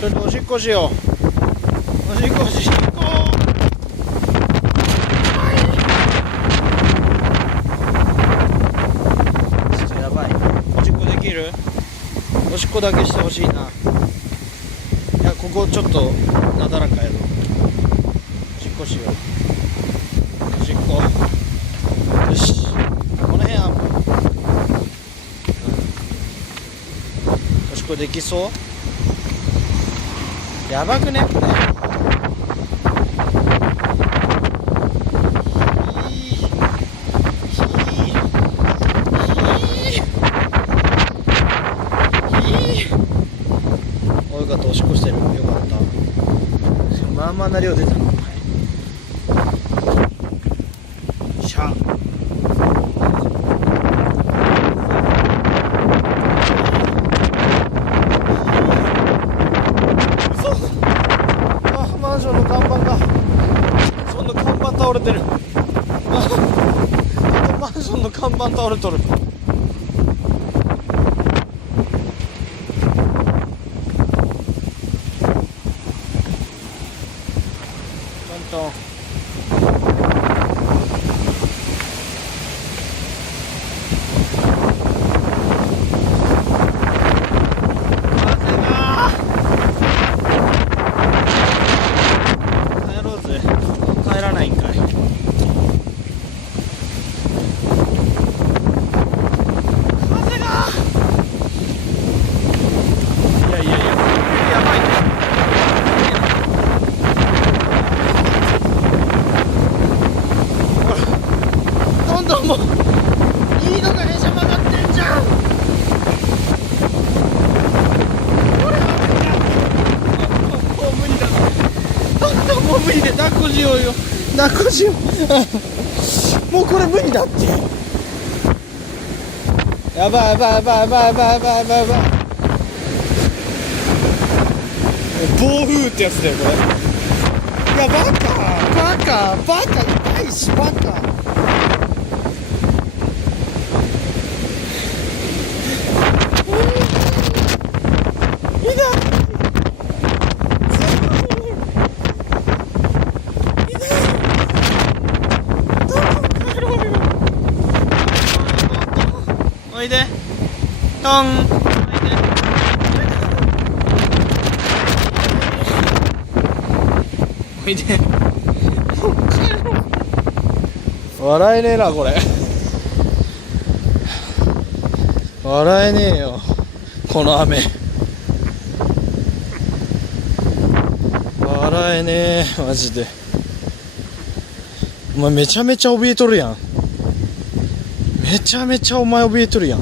ちょっとおしっこしよう。おしっこしっこ。ちょっとやばい。おしっこできる？おしっこだけしてほしいな。いや、ここちょっとなだらかやろ。おしっこしよう。おしっこ。よし。この辺はおしっこできそう？やばくね？これ。およかった、おしっこしてる。よかった。まあまあな量出た。しゃ。マンションの看板が、そんな看板倒れてる。マンションの看板倒れとる。トントン。帰らないんかい。風が。いやいやいや、やばいね。どんどんもういいのがへしゃ曲がってんじゃん。これは無理だ。もう無理だ。どんどんもう無理で抱っこしようよ。抱っこしよう。もうこれ無理だって。やばいやばいやばいやばいやばいやばいやばいやばい。暴風ってやつだよこれ。いやバカ痛いしバカ。おいでトン。おいで。笑えねえなこれ。笑えねえよこの雨。笑えねえマジで。お前めちゃめちゃ怯えとるやん。めちゃめちゃお前怯えとるやん。